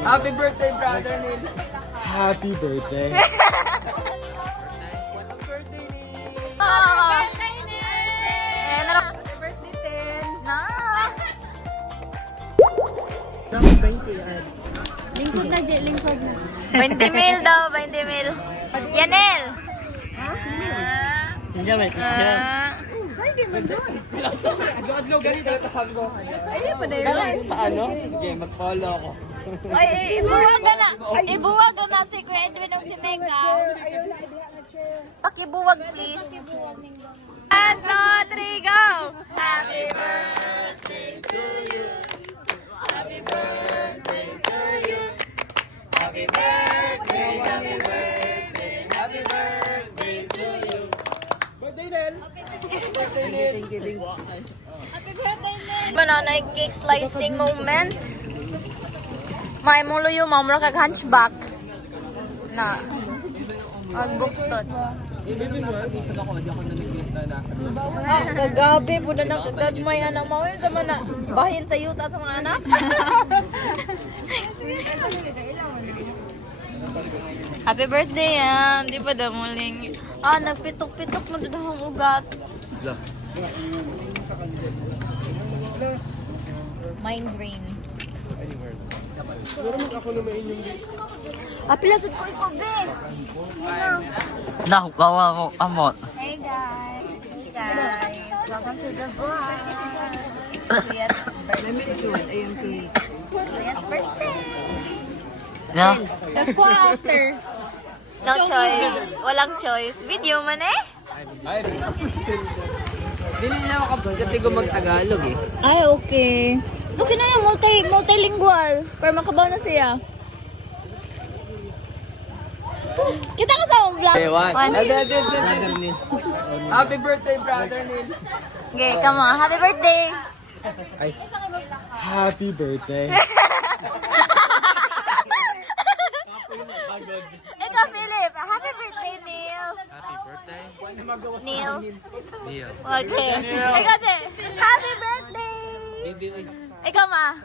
Happy birthday, brother Neil. Happy birthday. Birthday ni! Happy birthday, Ten! Lingkod na, Jay. Lingkod na. 20 mil daw, 20 mil. Yanel! Hindi may Adlo ganito tahango. Ano? Sige, mag-follow ako. Ay, ibuwagan na. Ibuwagan na si Kuya Edwin o si Mega. Pakibuwag, please. 1, 2, 3, go! Happy birthday to you. Happy birthday to you. Happy birthday, happy birthday, happy birthday to you. Birthday Neil. Birthday Neil. Thank you. Happy birthday, Nen! Banana cake slicing moment. May mulo yung mamra kag hunchback. Na. Ang buktot. Ibibin mo, gusto ako, di ako naligita na. Kagabi po na nakagagmay anak mo. Yung naman na bahin sa yuta sa mga anak. Happy birthday yan. Di pa daw muling. Nagpitok-pitok mo doon ang ugat. Mind brain. Pilasot ko ikaw, be. Nahukawa ko amot. Hey guys. Welcome to the vlog. Kuya's birthday. Yeah. That's why after. No choice. Walang choice. Video man eh. Ay, dili niya makapagati ko mag-Tagalog eh. Ay, okay. Okay na yan, multilingual. Para makabaw na siya. Kita ka sa akong vlog. One. One. Brother Neil. Happy birthday, brother Neil. Okay, come on. Happy birthday. Ay. Happy birthday. Ikaw, Philip. Happy birthday, Neil. Happy birthday. Neil. Neil. Okay. Ikaw, Je. Happy birthday. Ikaw, ma.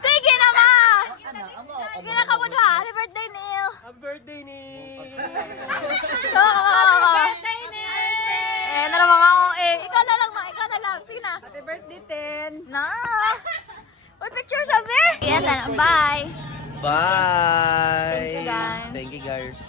Sige na, ma. Sige na ka mo ha. Happy birthday, Neil. Happy birthday, Neil. Happy birthday, Neil. Nalang mga ikaw na lang, ma. Ikaw na lang. Sige na. Happy birthday, Ten. Na. What picture sabi? Yan na. Bye. Bye. Thank you, guys. Thank you, guys.